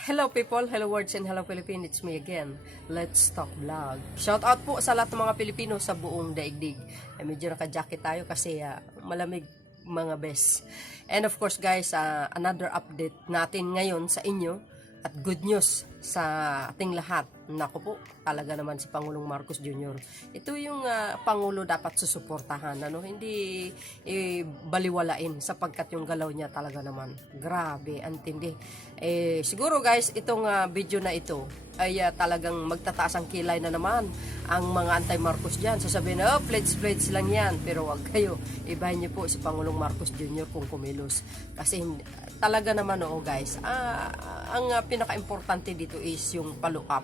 Hello people, hello words and hello Philippines, it's me again. Let's talk vlog. Shout out po sa lahat ng mga Pilipino sa buong daigdig. Medyo naka-jacket tayo kasi malamig mga bes. And of course guys, another update natin ngayon sa inyo at good news sa ating lahat. Naku po, talaga naman si Pangulong Marcos Jr. Ito yung Pangulo dapat susuportahan, hindi baliwalain sapagkat yung galaw niya talaga naman. Grabe, antindi. Siguro guys, itong video na ito ay talagang magtataas ang kilay na naman ang mga anti-Marcos dyan. Sasabihin na, pledge lang yan. Pero wag kayo, ibahin niyo po si Pangulong Marcos Jr. kung kumilos. Kasi talaga naman guys, ang pinaka-importante dito is yung follow-up,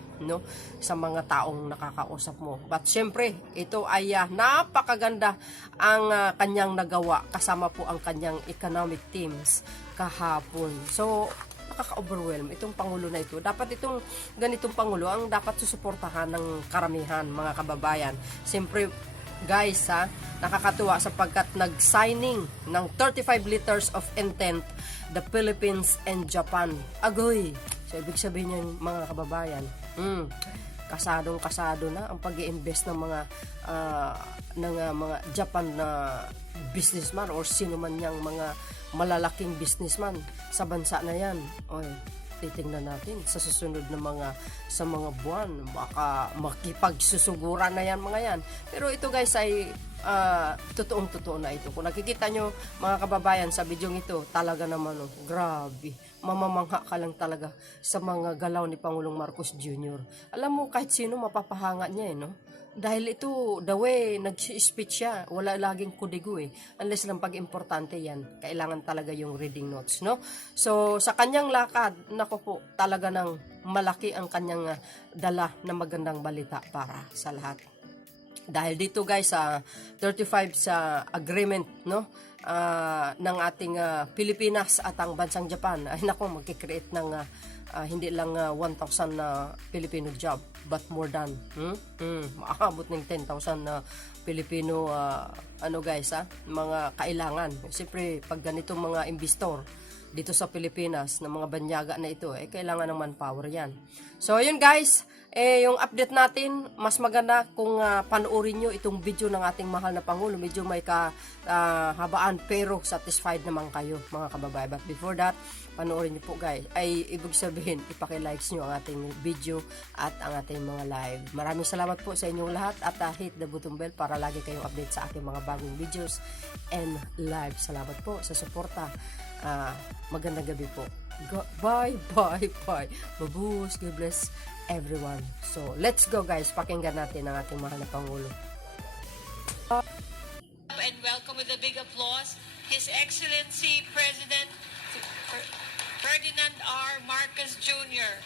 sa mga taong nakakausap mo. But syempre, ito ay napakaganda ang kanyang nagawa kasama po ang kanyang economic teams kahapon. So, nakaka-overwhelm itong Pangulo na ito. Dapat itong ganitong Pangulo ang dapat susuportahan ng karamihan, mga kababayan. Siyempre, guys, nakakatuwa sapagkat nag-signing ng 35 letters of intent the Philippines and Japan. Agoy! So, ibig sabihin niyan, mga kababayan, kasado na ang pag-i-invest ng mga Japan na businessman or sino man yang mga malalaking businessman sa bansa na yan. Oy, titingnan natin sa susunod na mga buwan, baka makipagsusuguran na yan mga yan. Pero ito guys ay totoong-totoo na ito. Kung nakikita nyo mga kababayan sa video ito, talaga naman grabe, mamamangha ka lang talaga sa mga galaw ni Pangulong Marcos Jr. Alam mo, kahit sino mapapahanga niya dahil ito, the way nag-speech siya, wala laging kudigo unless lang pag-importante yan, kailangan talaga yung reading notes, So, sa kanyang lakad, nako po, talaga nang malaki ang kanyang dala na magandang balita para sa lahat. Dahil dito guys, 35 sa agreement, ng ating Pilipinas at ang bansang Japan, ay nako, magkikreate ng hindi lang 1,000 na Filipino job, but more than maabot ng 10,000 na Filipino guys, mga kailangan. Siyempre, pag ganitong mga investor dito sa Pilipinas na mga banyaga na ito, kailangan ng manpower yan. So, yun guys, yung update natin, mas maganda kung panoorin nyo itong video ng ating mahal na Pangulo. Medyo may kahabaan pero satisfied naman kayo mga kababayan. But before that, panoorin nyo po guys. Ay ibig sabihin, ipaki-likes nyo ang ating video at ang ating mga live. Maraming salamat po sa inyong lahat at hit the button bell para lagi kayong update sa aking mga bagong videos and live. Salamat po sa suporta. Magandang gabi po. Bye. Mabuhos. God bless everyone. So, let's go guys. Pakinggan natin ang ating mahal na Pangulo. And welcome with a big applause His Excellency President Ferdinand R. Marcos Jr.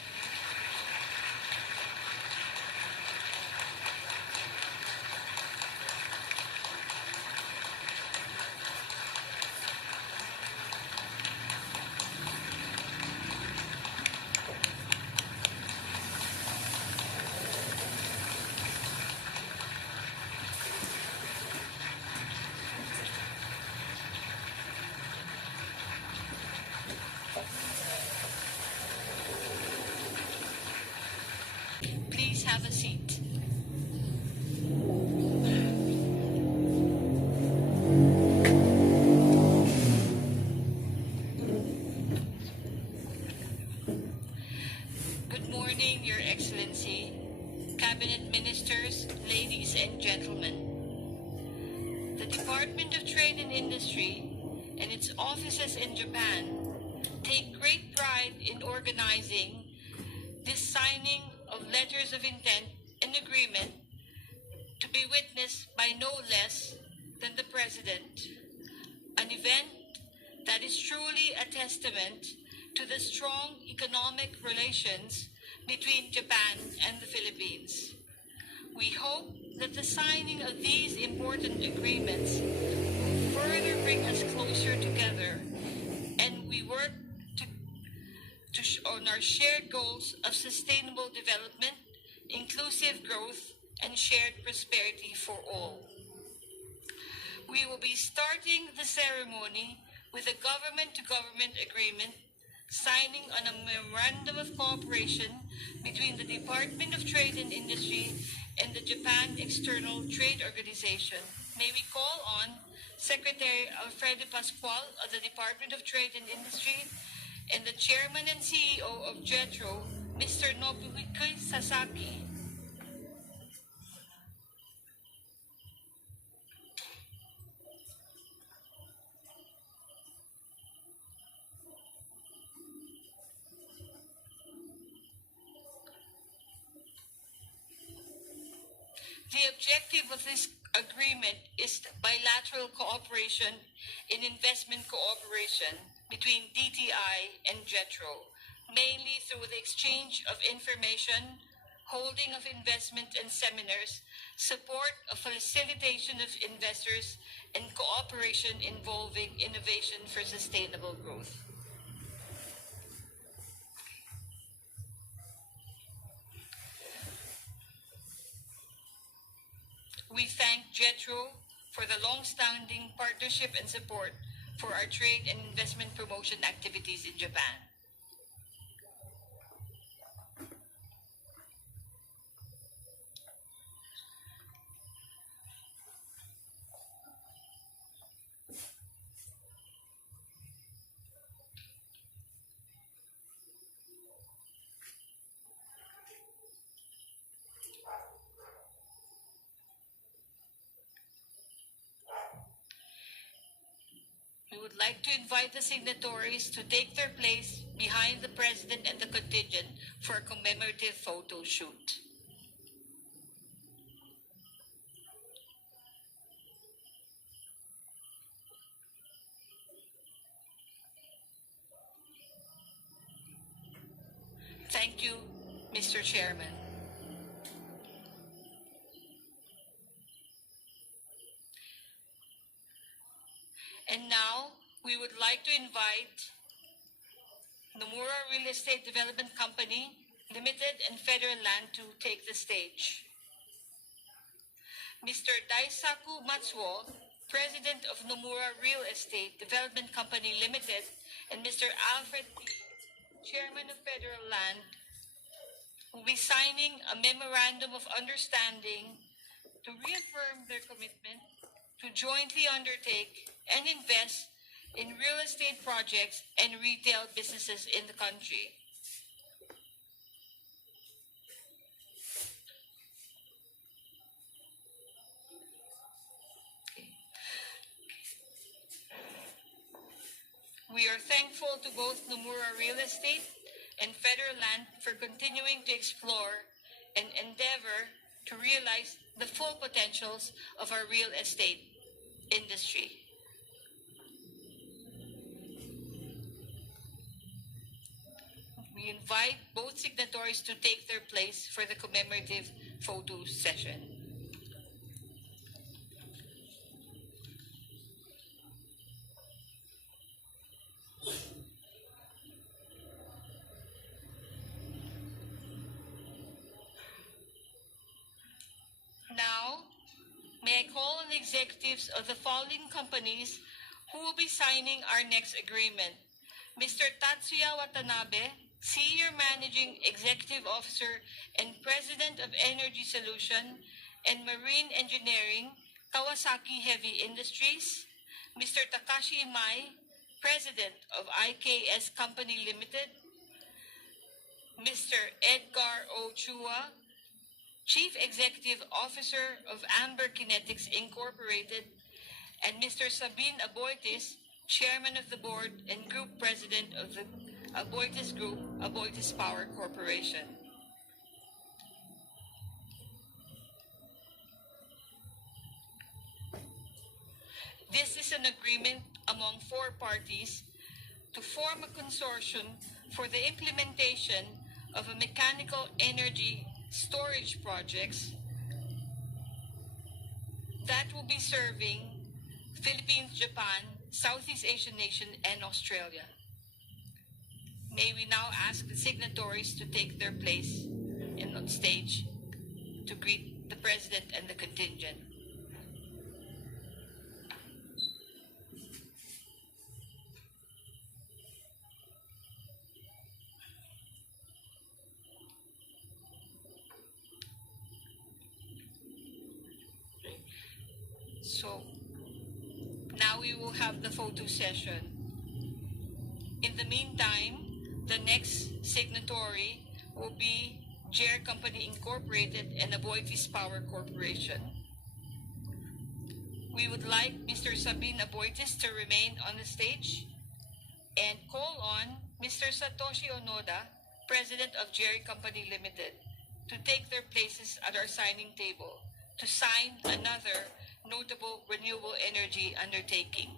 Please have a seat. Good morning, Your Excellency, Cabinet Ministers, ladies and gentlemen. The Department of Trade and Industry and its offices in Japan take great pride in organizing this signing of letters of intent and agreement to be witnessed by no less than the President. An event that is truly a testament to the strong economic relations between Japan and the Philippines. We hope that the signing of these important agreements will further bring us closer together and we work on our shared goals of sustainable development, inclusive growth, and shared prosperity for all. We will be starting the ceremony with a government-to-government agreement signing on a memorandum of cooperation between the Department of Trade and Industry and the Japan External Trade Organization. May we call on Secretary Alfredo Pascual of the Department of Trade and Industry and the Chairman and CEO of JETRO, Mr. Nobuhiko Sasaki. The objective of this agreement is bilateral cooperation in investment cooperation between DTI and JETRO, mainly through the exchange of information, holding of investment and seminars, support of facilitation of investors, and cooperation involving innovation for sustainable growth. We thank JETRO for the long-standing partnership and support for our trade and investment promotion activities in Japan. We would like to invite the signatories to take their place behind the President and the contingent for a commemorative photo shoot. Thank you, Mr. Chairman. And now, we would like to invite Nomura Real Estate Development Company Limited and Federal Land to take the stage. Mr. Daisaku Matsuo, President of Nomura Real Estate Development Company Limited, and Mr. Alfred P., Chairman of Federal Land, will be signing a memorandum of understanding to reaffirm their commitment to jointly undertake and invest in real estate projects and retail businesses in the country. We are thankful to both Nomura Real Estate and Federal Land for continuing to explore and endeavor to realize the full potentials of our real estate industry. We invite both signatories to take their place for the commemorative photo session. Now, may I call on the executives of the following companies who will be signing our next agreement. Mr. Tatsuya Watanabe, Senior Managing Executive Officer and President of Energy Solution and Marine Engineering, Kawasaki Heavy Industries. Mr. Takashi Imai, President of IKS Company Limited. Mr. Edgar O. Chua, Chief Executive Officer of Amber Kinetics Incorporated, and Mr. Sabine Aboitis, Chairman of the Board and Group President of the Aboitis Group, Aboitis Power Corporation. This is an agreement among four parties to form a consortium for the implementation of a mechanical energy storage projects that will be serving Philippines, Japan, Southeast Asian nation, and Australia. May we now ask the signatories to take their place on stage to greet the President and the contingent. Now we will have the photo session. In the meantime, the next signatory will be Jer Company Incorporated and Aboitiz Power Corporation. We would like Mr. Sabine Aboitiz to remain on the stage and call on Mr. Satoshi Onoda, President of Jer Company Limited, to take their places at our signing table to sign another notable renewable energy undertaking.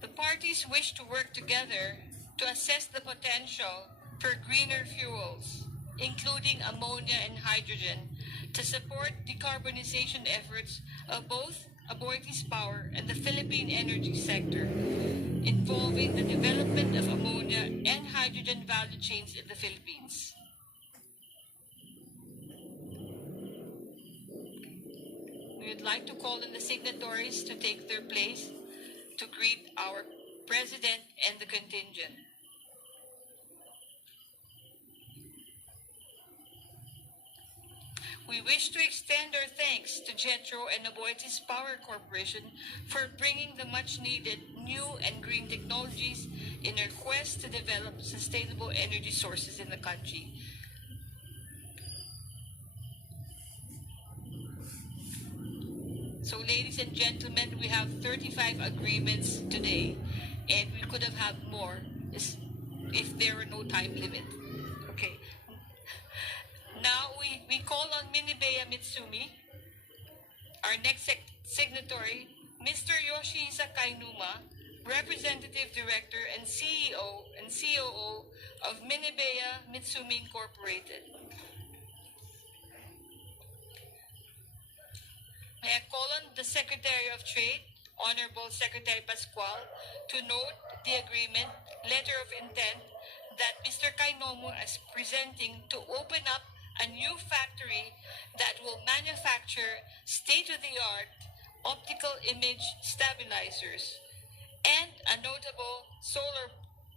The parties wish to work together to assess the potential for greener fuels, including ammonia and hydrogen, to support decarbonization efforts of both Aboitiz Power and the Philippine energy sector, involving the development of ammonia and hydrogen value chains in the Philippines. We would like to call on the signatories to take their place to greet our President and the contingent. We wish to extend our thanks to Jetro and Aboitiz Power Corporation for bringing the much-needed new and green technologies in their quest to develop sustainable energy sources in the country. So, ladies and gentlemen, we have 35 agreements today, and we could have had more if there were no time limit. Okay. Now we call on Minebea Mitsumi, our next signatory, Mr. Yoshihisa Kainuma, Representative Director and CEO and COO of Minebea Mitsumi Incorporated. May I call on the Secretary of Trade, Honorable Secretary Pascual, to note the agreement, letter of intent, that Mr. Kainomo is presenting to open up a new factory that will manufacture state-of-the-art optical image stabilizers and a notable solar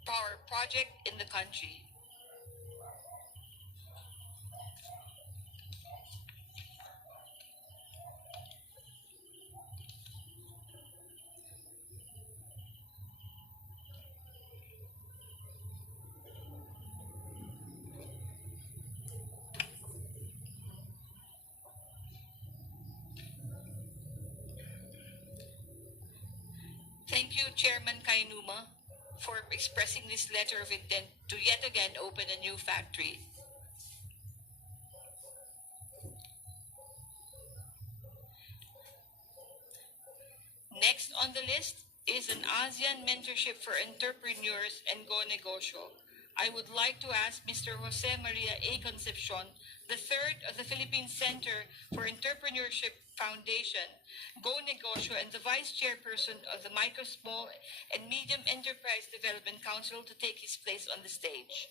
power project in the country. Thank you, Chairman Kainuma, for expressing this letter of intent to yet again open a new factory. Next on the list is an ASEAN mentorship for entrepreneurs and Go Negosyo. I would like to ask Mr. Jose Maria A. Concepcion, the third of the Philippine Center for Entrepreneurship Foundation, Go Negosyo, and the Vice Chairperson of the Micro, Small, and Medium Enterprise Development Council to take his place on the stage.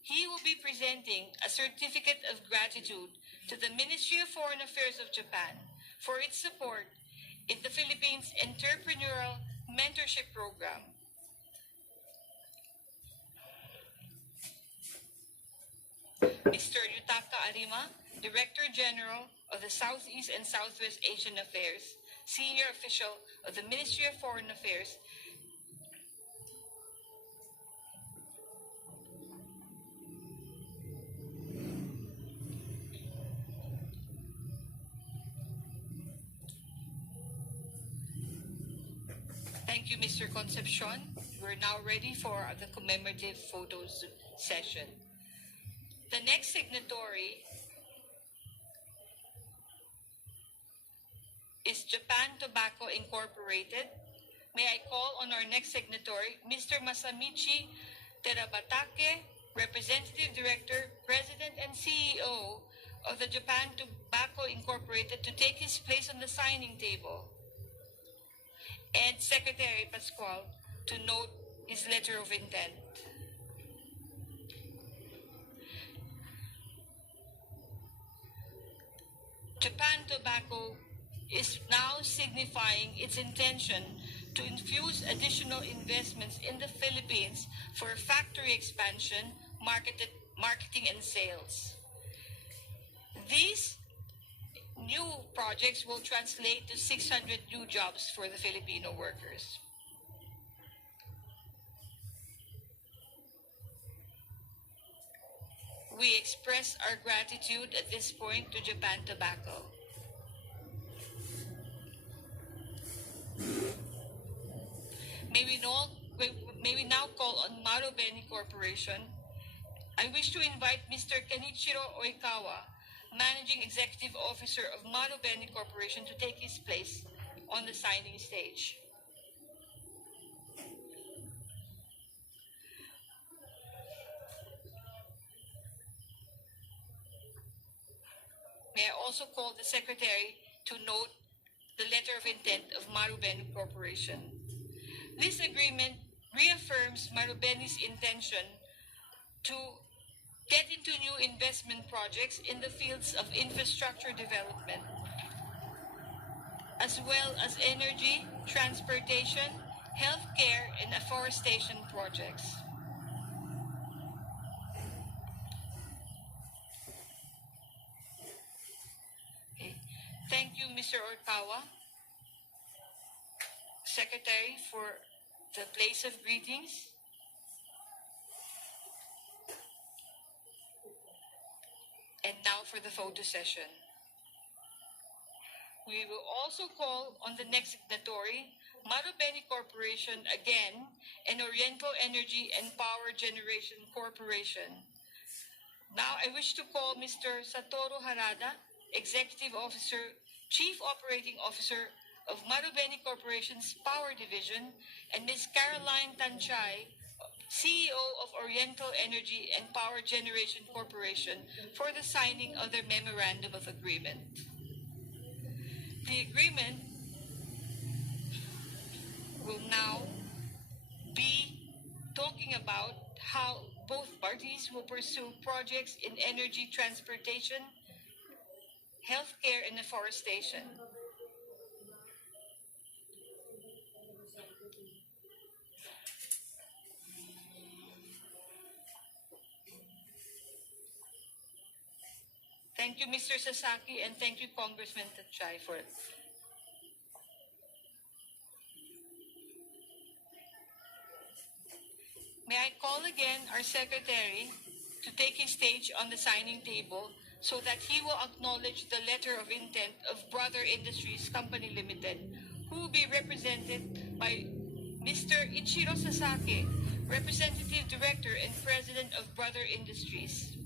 He will be presenting a certificate of gratitude to the Ministry of Foreign Affairs of Japan for its support in the Philippines Entrepreneurial Mentorship Program. Mr. Yutaka Arima, Director General of the Southeast and Southwest Asian Affairs, Senior Official of the Ministry of Foreign Affairs, Thank you, Mr. Concepcion. We're now ready for the commemorative photos session. The next signatory is Japan Tobacco Incorporated. May I call on our next signatory, Mr. Masamichi Terabatake, Representative Director, President, and CEO of the Japan Tobacco Incorporated, to take his place on the signing table, and Secretary Pascual to note his letter of intent. Japan Tobacco is now signifying its intention to infuse additional investments in the Philippines for factory expansion, marketing and sales. These new projects will translate to 600 new jobs for the Filipino workers. We express our gratitude at this point to Japan Tobacco. May we now call on Marubeni Corporation. I wish to invite Mr. Kenichiro Oikawa, Managing Executive Officer of Marubeni Corporation, to take his place on the signing stage. May I also call the Secretary to note the letter of intent of Marubeni Corporation. This agreement reaffirms Marubeni's intention to get into new investment projects in the fields of infrastructure development, as well as energy, transportation, healthcare, and afforestation projects. Okay. Thank you, Mr. Orkawa, Secretary, for the place of greetings. And now for the photo session. We will also call on the next signatory, Marubeni Corporation again, and Oriental Energy and Power Generation Corporation. Now I wish to call Mr. Satoru Harada, Executive Officer, Chief Operating Officer of Marubeni Corporation's Power Division, and Ms. Caroline Tanchay, CEO of Oriental Energy and Power Generation Corporation, for the signing of their Memorandum of Agreement. The agreement will now be talking about how both parties will pursue projects in energy, transportation, healthcare, and afforestation. Thank you, Mr. Sasaki, and thank you, Congressman Tachai, for it. May I call again our Secretary to take his stage on the signing table so that he will acknowledge the letter of intent of Brother Industries Company Limited, who will be represented by Mr. Ichiro Sasaki, Representative Director and President of Brother Industries.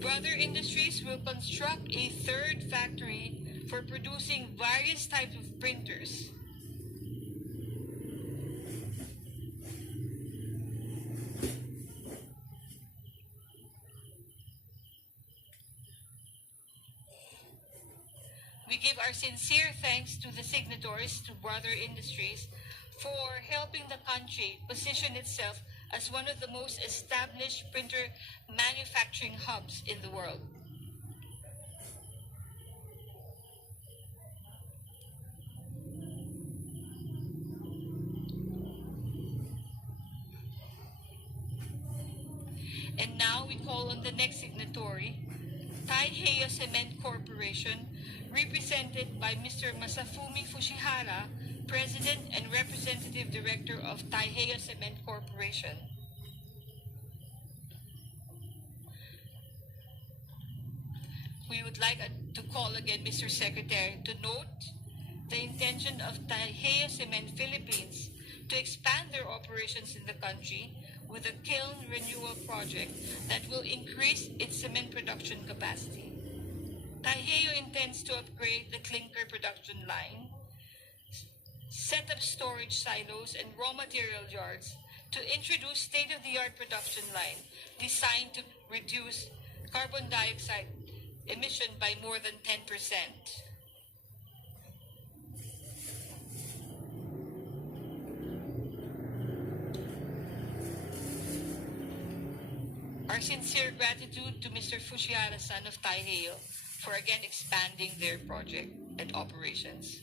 Brother Industries will construct a third factory for producing various types of printers. We give our sincere thanks to the signatories to Brother Industries for helping the country position itself as one of the most established printer manufacturing hubs in the world. And now we call on the next signatory, Taiheiyo Cement Corporation, represented by Mr. Masafumi Fushihara, President and Representative Director of Taiheiyo Cement Corporation. We would like to call again Mr. Secretary to note the intention of Taiheiyo Cement Philippines to expand their operations in the country with a kiln renewal project that will increase its cement production capacity. Taiheiyo intends to upgrade the clinker production line, set up storage silos and raw material yards to introduce state-of-the-art production line designed to reduce carbon dioxide emission by more than 10%. Our sincere gratitude to Mr. Fujiwara, son of Taiheo, for again expanding their project and operations.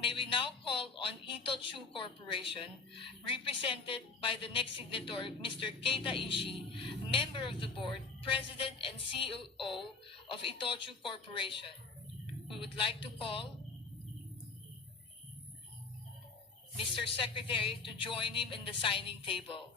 May we now call on Itochu Corporation, represented by the next signatory, Mr. Keita Ishii, member of the board, president and CEO of Itochu Corporation. We would like to call Mr. Secretary to join him in the signing table.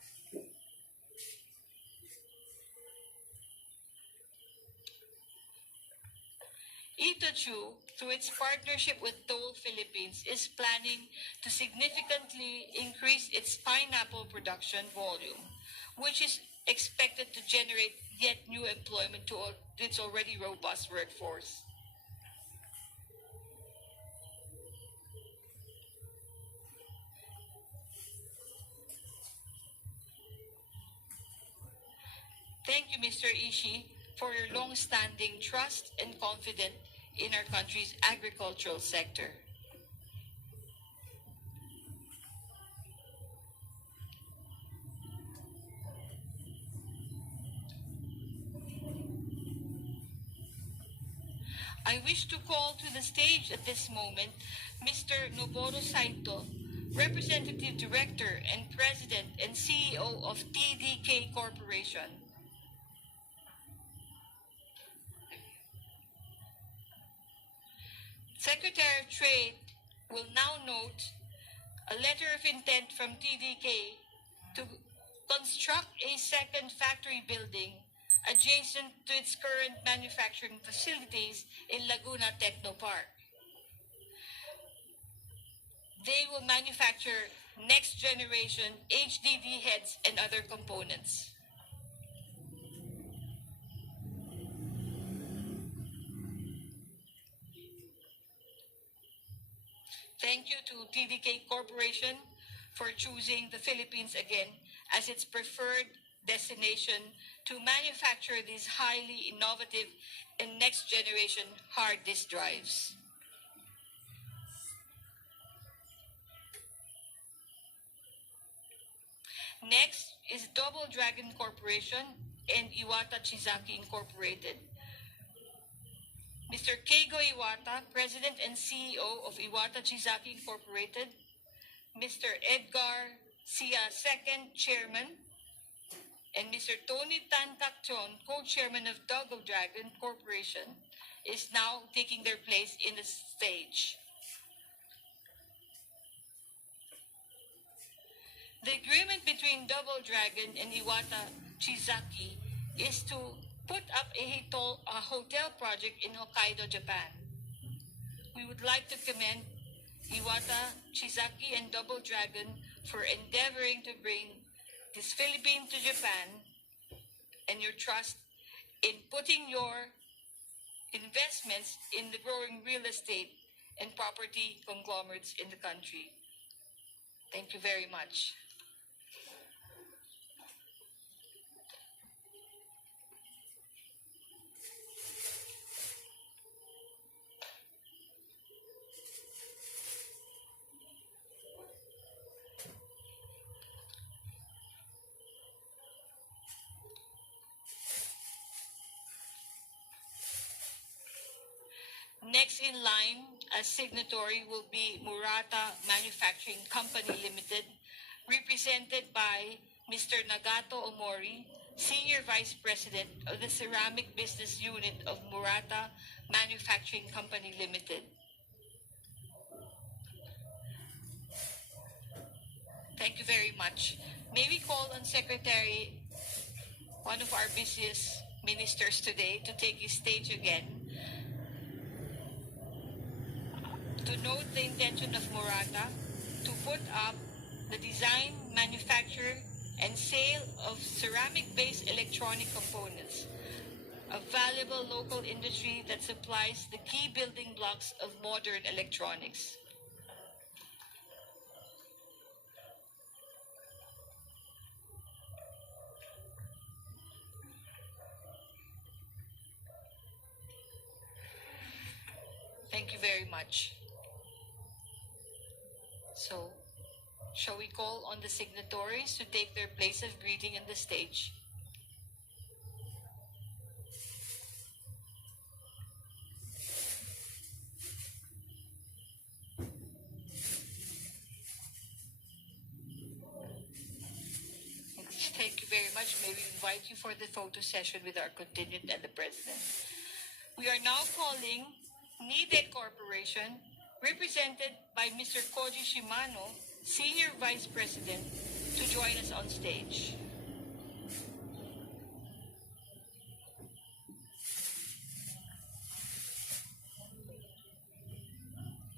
Itochu, through its partnership with Dole Philippines, is planning to significantly increase its pineapple production volume, which is expected to generate yet new employment to its already robust workforce. Thank you, Mr. Ishii, for your long-standing trust and confidence in our country's agricultural sector. I wish to call to the stage at this moment Mr. Noboru Saito, Representative Director and President and CEO of TDK Corporation. Secretary of Trade will now note a letter of intent from TDK to construct a second factory building adjacent to its current manufacturing facilities in Laguna Technopark. They will manufacture next generation HDD heads and other components. Thank you to TDK Corporation for choosing the Philippines again as its preferred destination to manufacture these highly innovative and next generation hard disk drives. Next is Double Dragon Corporation and Iwata Chizaki Incorporated. Mr. Keigo Iwata, President and CEO of Iwata Chizaki Incorporated. Mr. Edgar Sia II, Chairman. And Mr. Tony Tan Cacchon, Co-Chairman of Double Dragon Corporation, is now taking their place in the stage. The agreement between Double Dragon and Iwata Chizaki is to put up a hotel project in Hokkaido, Japan. We would like to commend Iwata, Chizaki, and Double Dragon for endeavoring to bring this Philippines to Japan and your trust in putting your investments in the growing real estate and property conglomerates in the country. Thank you very much. Next in line as signatory will be Murata Manufacturing Company Limited, represented by Mr. Nagato Omori, Senior Vice President of the Ceramic Business Unit of Murata Manufacturing Company Limited. Thank you very much. May we call on Secretary, one of our busiest ministers today, to take his stage again, to note the intention of Murata to put up the design, manufacture, and sale of ceramic-based electronic components, a valuable local industry that supplies the key building blocks of modern electronics. Thank you very much. So, Shall we call on the signatories to take their place of greeting on the stage? Thank you very much. May we invite you for the photo session with our contingent and the President. We are now calling NIDEC Corporation, represented by Mr. Koji Shimano, Senior Vice President, to join us on stage.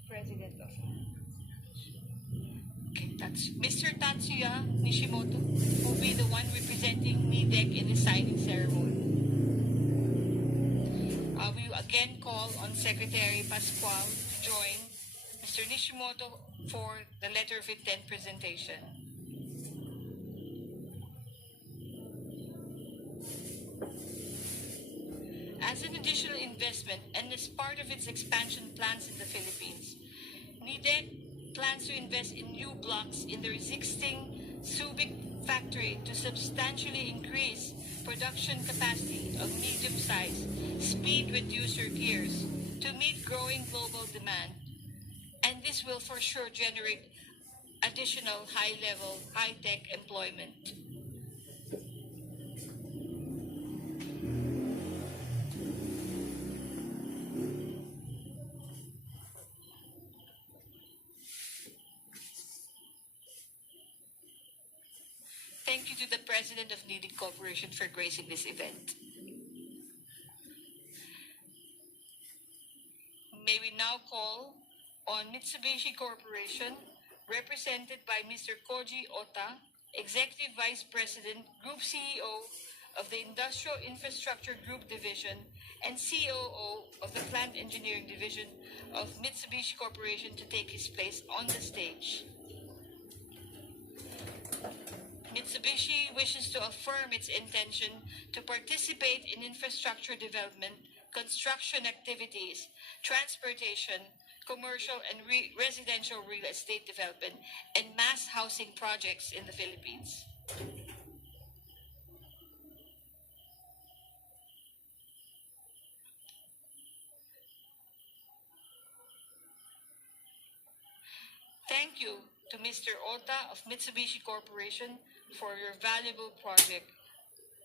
President of... Okay, that's Mr. Tatsuya Nishimoto will be the one representing NIDEC in the signing ceremony. We will again call on Secretary Pascual to join Mr. Nishimoto for the letter of intent presentation. As an additional investment and as part of its expansion plans in the Philippines, NIDEC plans to invest in new blocks in the existing Subic factory to substantially increase production capacity of medium-sized, speed-reducer gears to meet growing global demand. And this will for sure generate additional high-level, high-tech employment. Thank you to the President of NIDEC Corporation for gracing this event. May we now call on Mitsubishi Corporation, represented by Mr. Koji Ota, Executive Vice President, Group CEO of the Industrial Infrastructure Group Division and COO of the Plant Engineering Division of Mitsubishi Corporation, to take his place on the stage. Mitsubishi wishes to affirm its intention to participate in infrastructure development, construction activities, transportation, commercial and residential real estate development, and mass housing projects in the Philippines. Thank you to Mr. Ota of Mitsubishi Corporation for your valuable project.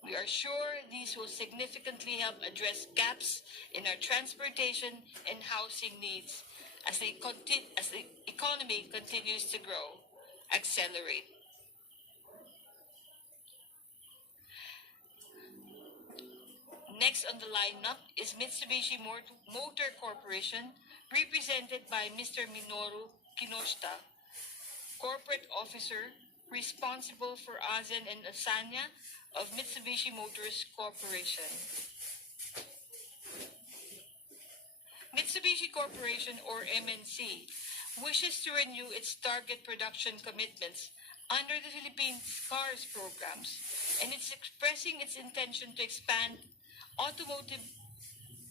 We are sure these will significantly help address gaps in our transportation and housing needs as the economy continues to grow, accelerate. Next on the lineup is Mitsubishi Motor Corporation, represented by Mr. Minoru Kinoshita, Corporate Officer responsible for ASEAN and Oceania of Mitsubishi Motors Corporation. Mitsubishi Corporation, or MNC, wishes to renew its target production commitments under the Philippines CARS programs, and it's expressing its intention to expand automotive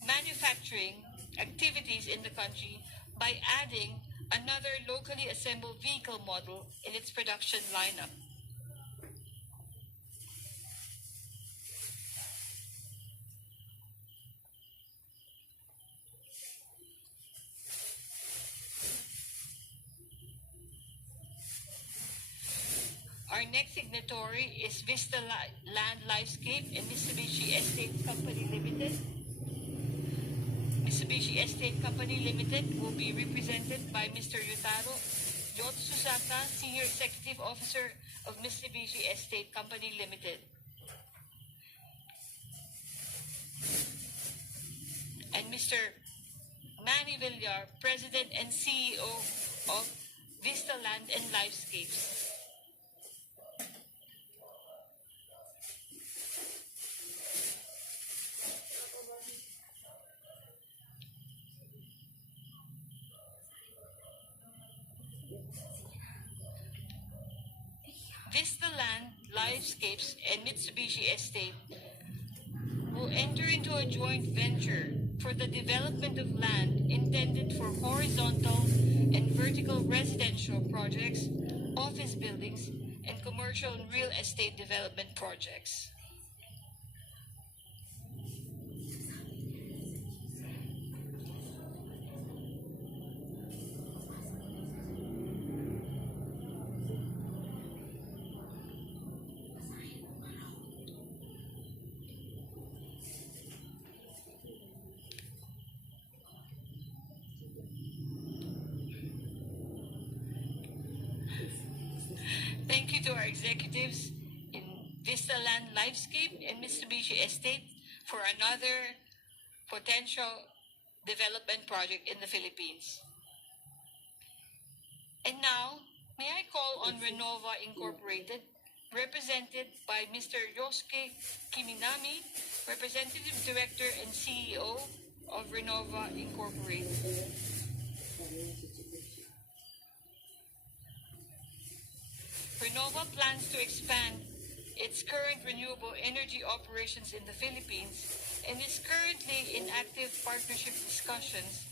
manufacturing activities in the country by adding another locally assembled vehicle model in its production lineup. Our next signatory is Vista Land Lifescape and Mitsubishi Estate Company Limited. Mitsubishi Estate Company Limited will be represented by Mr. Yutaro Yotsusaka, Senior Executive Officer of Mitsubishi Estate Company Limited. And Mr. Manny Villar, President and CEO of Vista Land and Lifescapes. Vista Land, Lifescapes, and Mitsubishi Estate will enter into a joint venture for the development of land intended for horizontal and vertical residential projects office buildings, and commercial and real estate development projects. Thank you to our executives in Vista Land Lifescape and Mitsubishi Estate for another potential development project in the Philippines. And now, may I call on Renova Incorporated, represented by Mr. Yosuke Kiminami, Representative Director and CEO of Renova Incorporated. Renova plans to expand its current renewable energy operations in the Philippines and is currently in active partnership discussions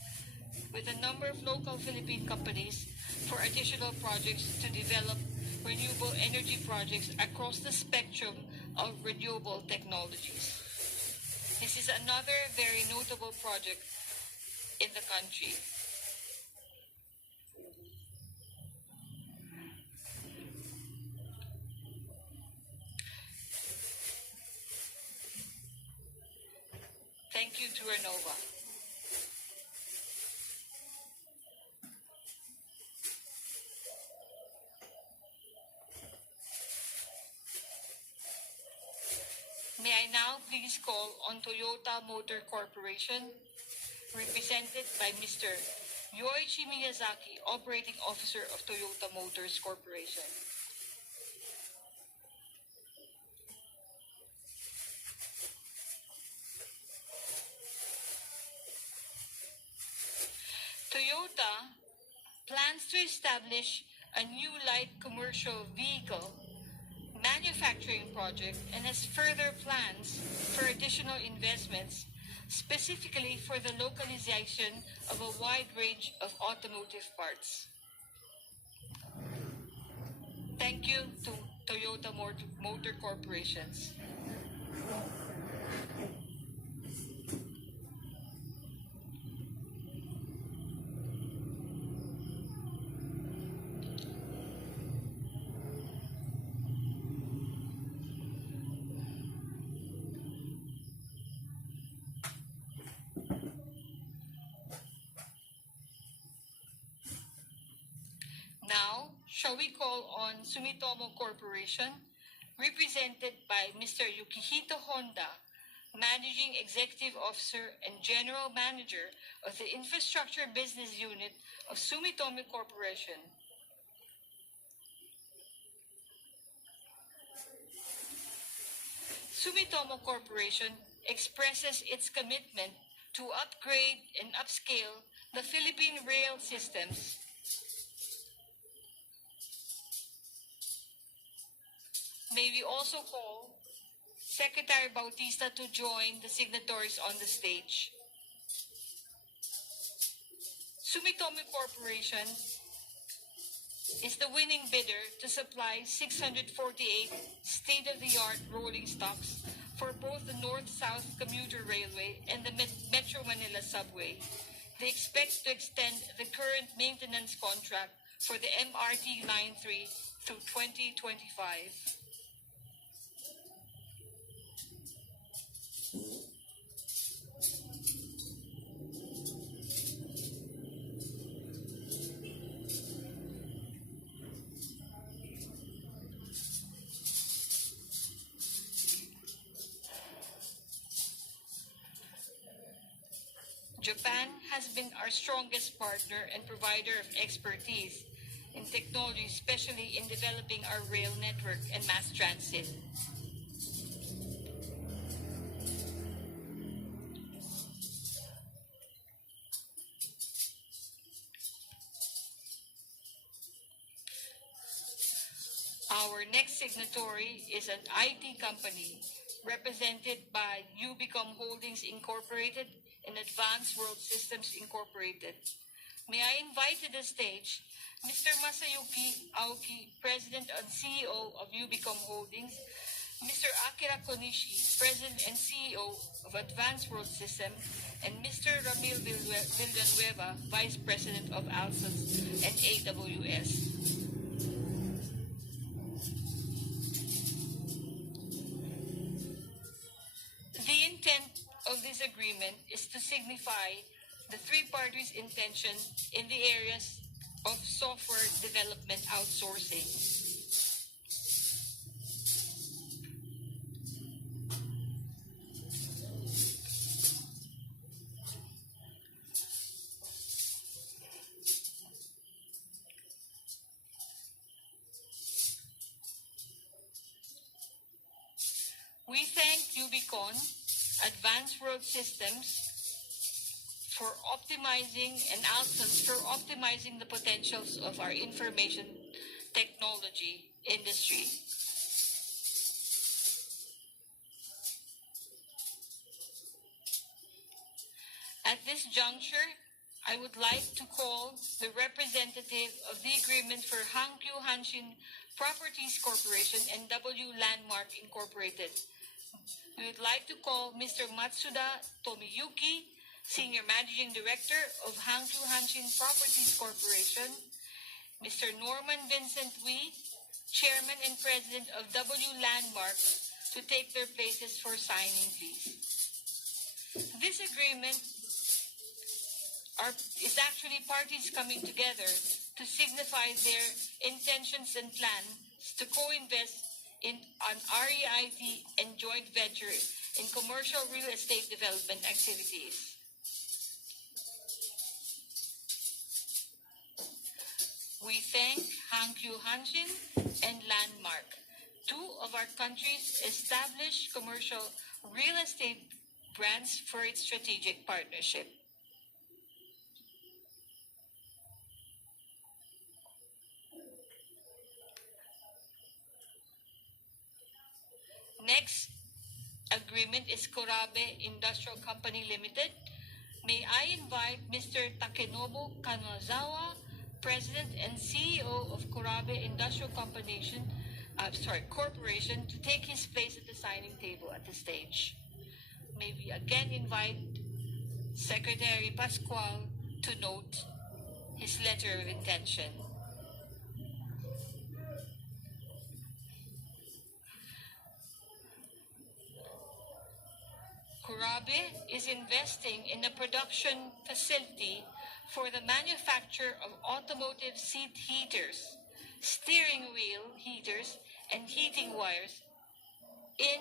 with a number of local Philippine companies for additional projects to develop renewable energy projects across the spectrum of renewable technologies. This is another very notable project in the country. Thank you to Renova. May I now please call on Toyota Motor Corporation, represented by Mr. Yoichi Miyazaki, Operating Officer of Toyota Motors Corporation. Toyota plans to establish a new light commercial vehicle manufacturing project and has further plans for additional investments, specifically for the localization of a wide range of automotive parts. Thank you to Toyota Motor Corporations. Now, shall we call on Sumitomo Corporation, represented by Mr. Yukihito Honda, Managing Executive Officer and General Manager of the Infrastructure Business Unit of Sumitomo Corporation. Sumitomo Corporation expresses its commitment to upgrade and upscale the Philippine rail systems. May we also call Secretary Bautista to join the signatories on the stage. Sumitomo Corporation is the winning bidder to supply 648 state-of-the-art rolling stocks for both the North-South Commuter Railway and the Metro Manila Subway. They expect to extend the current maintenance contract for the MRT Line 3 through 2025. Japan has been our strongest partner and provider of expertise in technology, especially in developing our rail network and mass transit. Our next signatory is an IT company represented by Ubicom Holdings Incorporated and Advanced World Systems Incorporated. May I invite to the stage Mr. Masayuki Aoki, President and CEO of Ubicom Holdings, Mr. Akira Konishi, President and CEO of Advanced World System, and Mr. Ramil Villanueva, Vice President of ALSAS and AWS. The intent of this agreement is to signify the three parties' intention in the areas of software development outsourcing. We thank Ubicon, Advanced World Systems, for optimizing and ALSAS for optimizing the potentials of our information technology industry. At this juncture, I would like to call the representative of the agreement for Hankyu Hanshin Properties Corporation and W Landmark Incorporated. We would like to call Mr. Matsuda Tomiyuki, Senior Managing Director of Hankyu Hanshin Properties Corporation, Mr. Norman Vincent Wee, Chairman and President of W Landmark, to take their places for signing, please. This agreement is actually parties coming together to signify their intentions and plans to co-invest in an REIT and joint venture in commercial real estate development activities. We thank Hankyu Hanshin and Landmark, two of our country's established commercial real estate brands, for its strategic partnership. Next agreement is Kurabe Industrial Company Limited. May I invite Mr. Takenobu Kanazawa, President and CEO of Kurabe Industrial Corporation, to take his place at the signing table at the stage. May we again invite Secretary Pascual to note his letter of intention. Kurabe is investing in a production facility for the manufacture of automotive seat heaters, steering wheel heaters, and heating wires in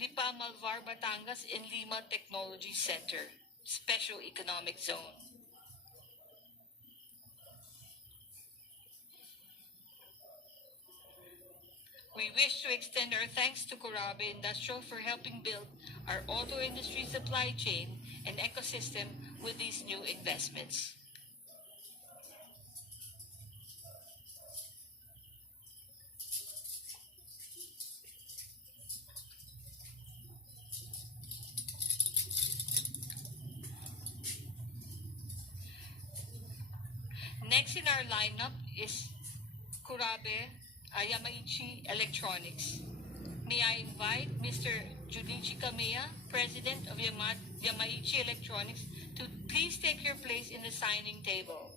Lipa, Malvar, Batangas in Lima Technology Center, Special Economic Zone. We wish to extend our thanks to Kurabe Industrial for helping build our auto industry supply chain and ecosystem with these new investments. Next in our lineup is Kurabe Yamaichi Electronics. May I invite Mr. Junichi Kamiya, President of Yamaichi Electronics, to please take your place in the signing table.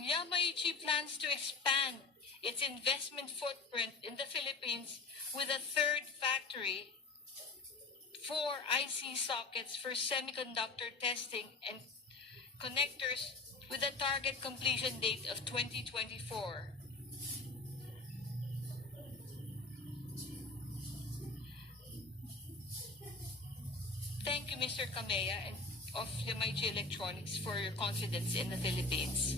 Yamaichi plans to expand its investment footprint in the Philippines with a third factory, 4 IC sockets for semiconductor testing and connectors with a target completion date of 2024. Thank you, Mr. Kameya and of Yamaichi Electronics, for your confidence in the Philippines.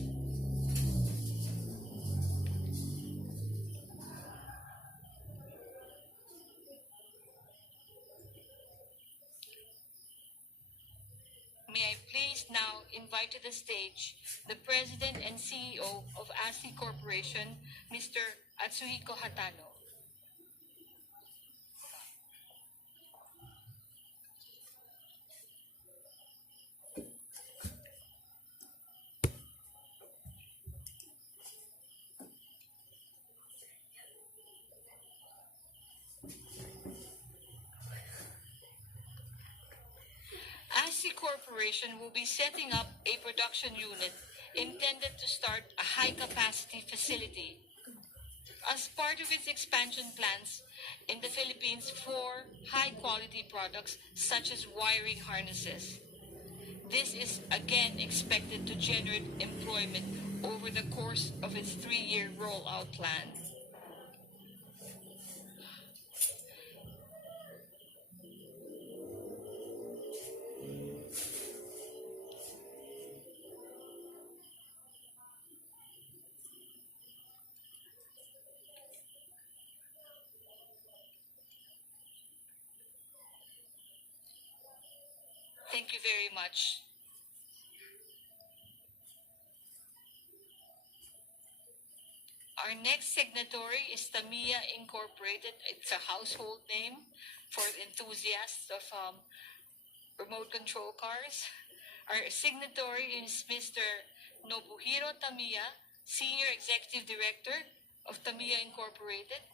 May I please now invite to the stage the President and CEO of ASI Corporation, Mr. Atsuhiko Hatano. ASI Corporation will be setting up a production unit intended to start a high-capacity facility as part of its expansion plans in the Philippines for high-quality products such as wiring harnesses. This is again expected to generate employment over the course of its 3-year rollout plan. Thank you very much. Our next signatory is Tamiya Incorporated. It's a household name for enthusiasts of remote control cars. Our signatory is Mr. Nobuhiro Tamiya, Senior Executive Director of Tamiya Incorporated.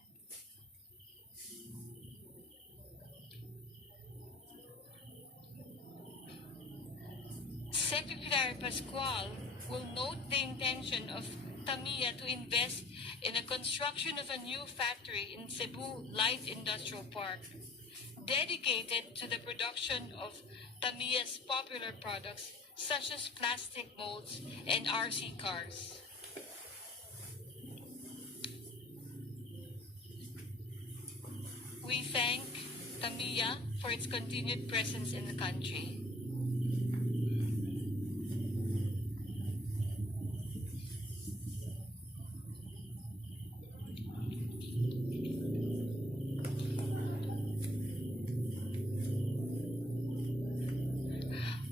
Secretary Pascual will note the intention of Tamiya to invest in the construction of a new factory in Cebu Light Industrial Park, dedicated to the production of Tamiya's popular products such as plastic molds and RC cars. We thank Tamiya for its continued presence in the country.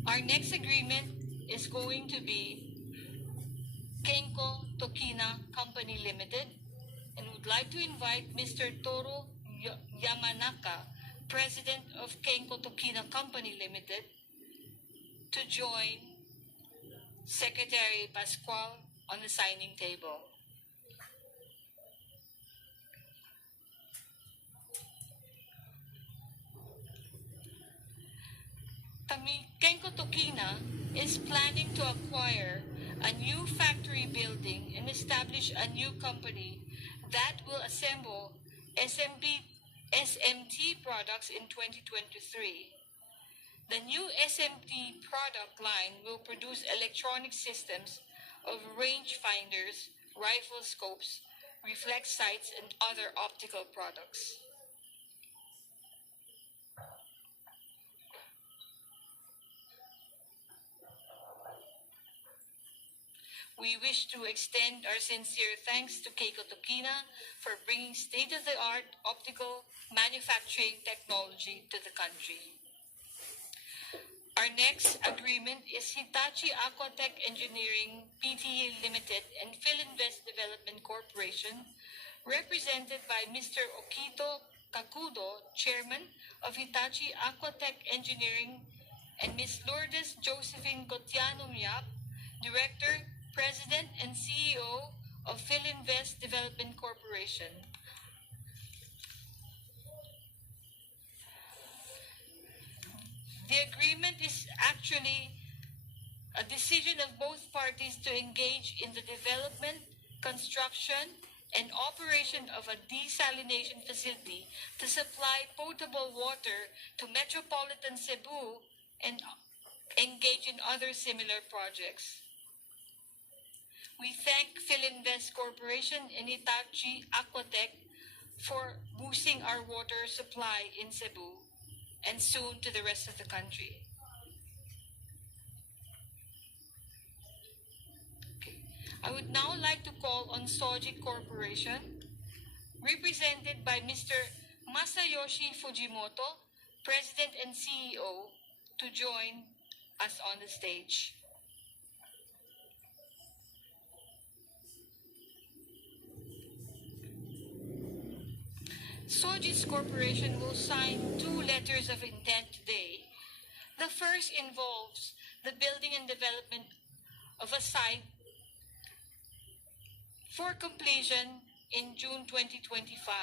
Our next agreement is going to be Kenko Tokina Company Limited, and would like to invite Mr. Toru Yamanaka, President of Kenko Tokina Company Limited, to join Secretary Pascual on the signing table. Kenko Tokina is planning to acquire a new factory building and establish a new company that will assemble SMT products in 2023. The new SMT product line will produce electronic systems of range finders, rifle scopes, reflex sights, and other optical products. We wish to extend our sincere thanks to Keiko Tokina for bringing state-of-the-art optical manufacturing technology to the country. Our next agreement is Hitachi Aquatech Engineering Pte. Limited and Philinvest Development Corporation, represented by Mr. Okito Kakudo, Chairman of Hitachi Aquatech Engineering, and Ms. Lourdes Josephine Gotianum Yap, Director, President and CEO of Philinvest Development Corporation. The agreement is actually a decision of both parties to engage in the development, construction, and operation of a desalination facility to supply potable water to metropolitan Cebu and engage in other similar projects. We thank Philinvest Corporation and Hitachi Aquatech for boosting our water supply in Cebu and soon to the rest of the country. Okay. I would now like to call on Soji Corporation, represented by Mr. Masayoshi Fujimoto, President and CEO, to join us on the stage. Sojitz Corporation will sign 2 letters of intent today. The first involves the building and development of a site for completion in June 2025.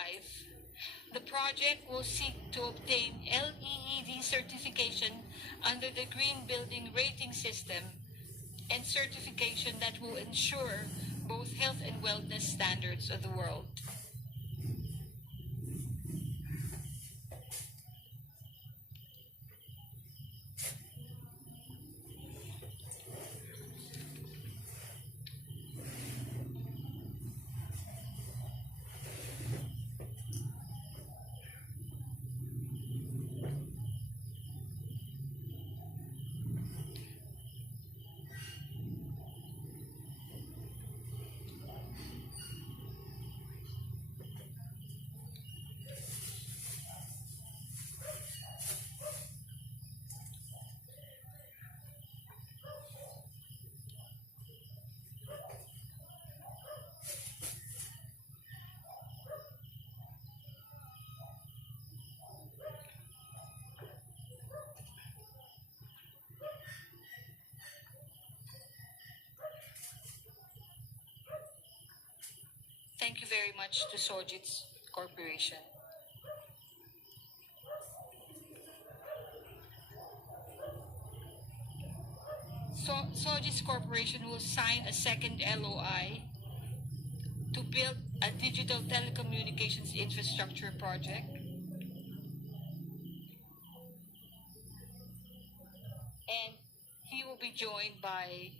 The project will seek to obtain LEED certification under the Green Building Rating System and certification that will ensure both health and wellness standards of the world. Thank you very much to Sojitz Corporation. Sojitz Corporation will sign a second LOI to build a digital telecommunications infrastructure project. And he will be joined by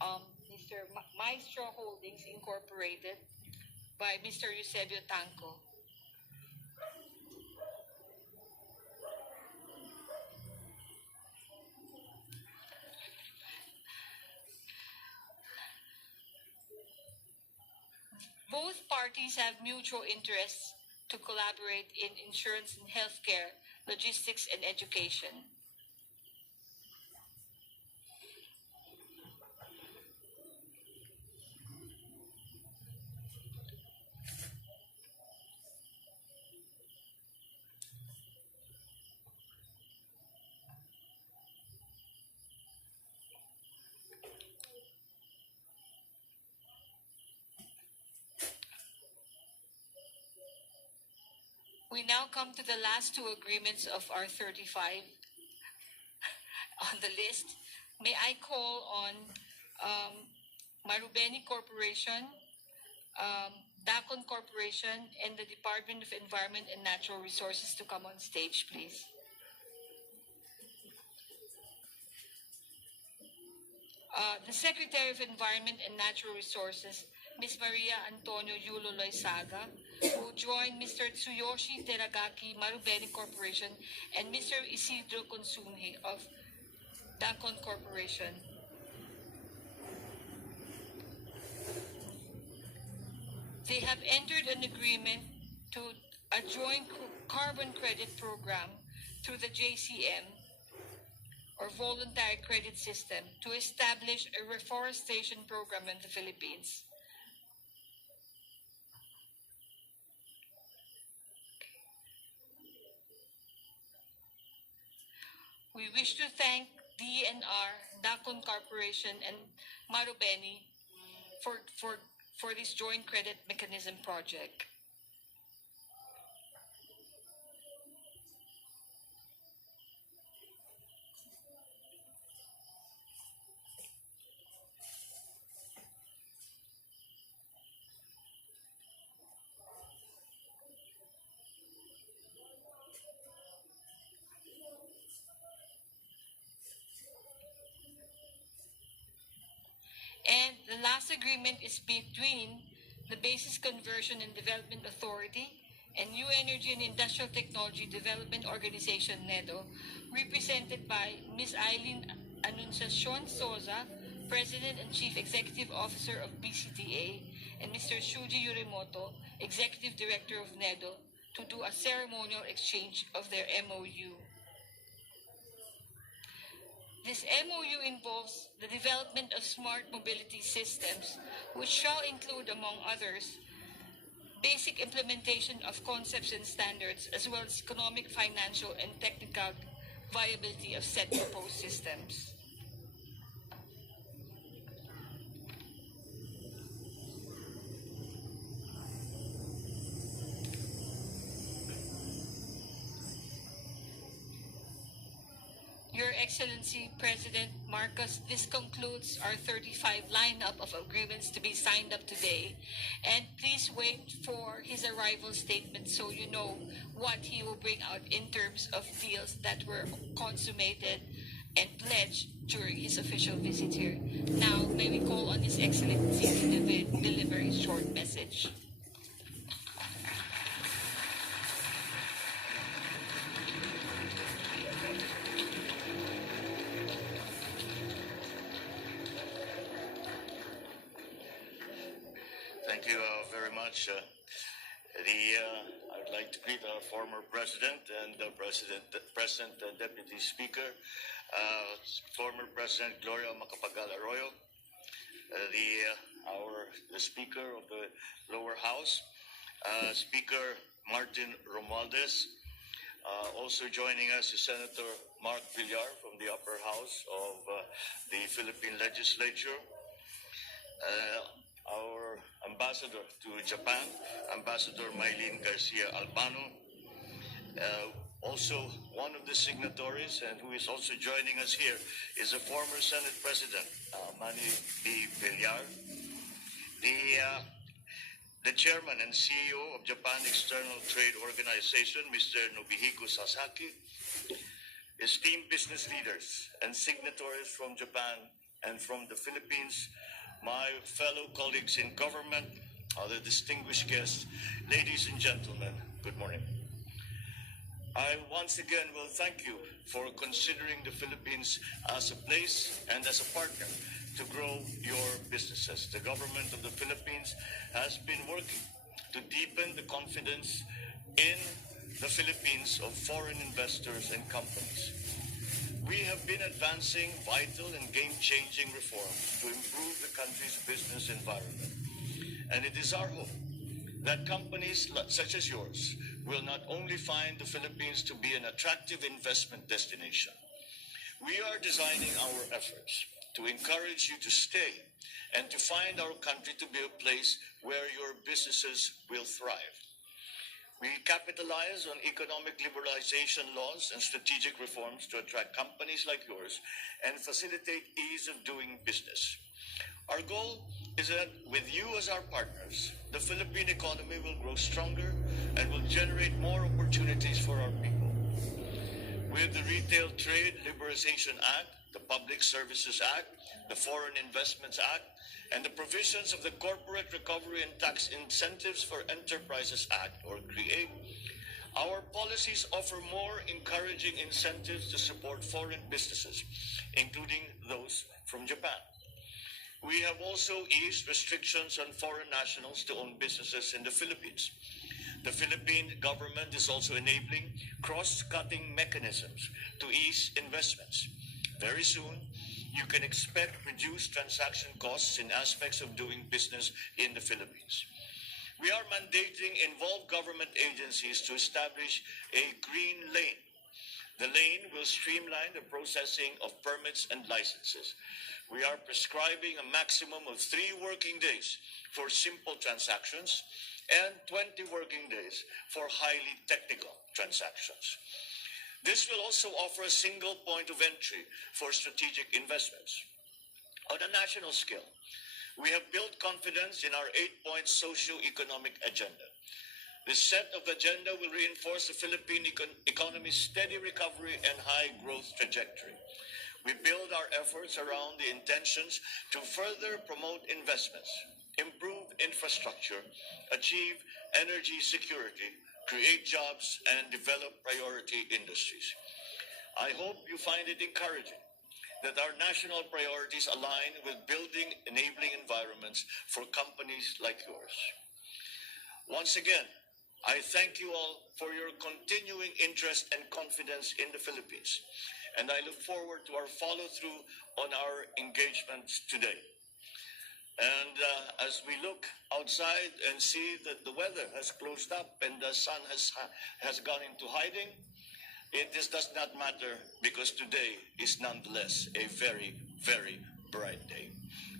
Mr. Maestro Holdings Incorporated, by Mr. Eusebio Tanco. Both parties have mutual interests to collaborate in insurance and healthcare, logistics, and education. We now come to the last 2 agreements of our 35 on the list. May I call on Marubeni Corporation, Dacon Corporation, and the Department of Environment and Natural Resources to come on stage, please. The Secretary of Environment and Natural Resources, Ms. Maria Antonio Yulo Loizaga, will join Mr. Tsuyoshi Teragaki, Marubeni Corporation, and Mr. Isidro Consunhe of Dacon Corporation. They have entered an agreement to a joint carbon credit program through the JCM, or Voluntary Credit System, to establish a reforestation program in the Philippines. We wish to thank DNR, Dacon Corporation, and Marubeni for this joint credit mechanism project. And the last agreement is between the Basis Conversion and Development Authority and New Energy and Industrial Technology Development Organization, NEDO, represented by Ms. Eileen Anunciacion Soza, President and Chief Executive Officer of BCTA, and Mr. Shuji Yorimoto, Executive Director of NEDO, to do a ceremonial exchange of their MOU. This MOU involves the development of smart mobility systems, which shall include, among others, basic implementation of concepts and standards, as well as economic, financial, and technical viability of said proposed systems. Your Excellency, President Marcos, this concludes our 35 lineup of agreements to be signed up today. And please wait for his arrival statement so you know what he will bring out in terms of deals that were consummated and pledged during his official visit here. Now, may we call on His Excellency to deliver a short message. Thank you very much. I'd like to greet our former president and present deputy speaker, former President Gloria Macapagal Arroyo, the speaker of the lower house, Speaker Martin Romualdez. Also joining us is Senator Mark Villar from the upper house of the Philippine legislature. Our ambassador to Japan, Ambassador Maylene Garcia Albano, also one of the signatories and who is also joining us here is a former Senate President, Manny B. Villar, the chairman and CEO of Japan External Trade Organization, Mr. Nobuhiko Sasaki, esteemed business leaders and signatories from Japan and from the Philippines, my fellow colleagues in government, other distinguished guests, ladies and gentlemen, good morning. I once again will thank you for considering the Philippines as a place and as a partner to grow your businesses. The government of the Philippines has been working to deepen the confidence in the Philippines of foreign investors and companies. We have been advancing vital and game-changing reforms to improve the country's business environment. And it is our hope that companies such as yours will not only find the Philippines to be an attractive investment destination. We are designing our efforts to encourage you to stay and to find our country to be a place where your businesses will thrive. We capitalize on economic liberalization laws and strategic reforms to attract companies like yours and facilitate ease of doing business. Our goal is that with you as our partners, the Philippine economy will grow stronger and will generate more opportunities for our people. With the Retail Trade Liberalization Act, the Public Services Act, the Foreign Investments Act, and the provisions of the Corporate Recovery and Tax Incentives for Enterprises Act, or CREATE, our policies offer more encouraging incentives to support foreign businesses, including those from Japan. We have also eased restrictions on foreign nationals to own businesses in the Philippines. The Philippine government is also enabling cross-cutting mechanisms to ease investments. Very soon, you can expect reduced transaction costs in aspects of doing business in the Philippines. We are mandating involved government agencies to establish a green lane. The lane will streamline the processing of permits and licenses. We are prescribing a maximum of 3 working days for simple transactions and 20 working days for highly technical transactions. This will also offer a single point of entry for strategic investments. On a national scale, we have built confidence in our 8-point socio-economic agenda. This set of agenda will reinforce the Philippine economy's steady recovery and high growth trajectory. We build our efforts around the intentions to further promote investments, improve infrastructure, achieve energy security, create jobs, and develop priority industries. I hope you find it encouraging that our national priorities align with building enabling environments for companies like yours. Once again, I thank you all for your continuing interest and confidence in the Philippines. and I look forward to our follow-through on our engagements today. And as we look outside and see that the weather has closed up and the sun has gone into hiding, this does not matter because today is nonetheless a very, very bright day.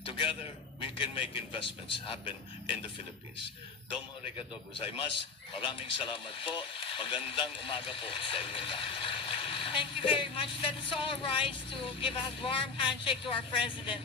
Together, we can make investments happen in the Philippines. Domo arigatou gozaimasu. Maraming salamat po. Magandang umaga po sa inyong lahat. Thank you very much. Let us all rise to give a warm handshake to our president.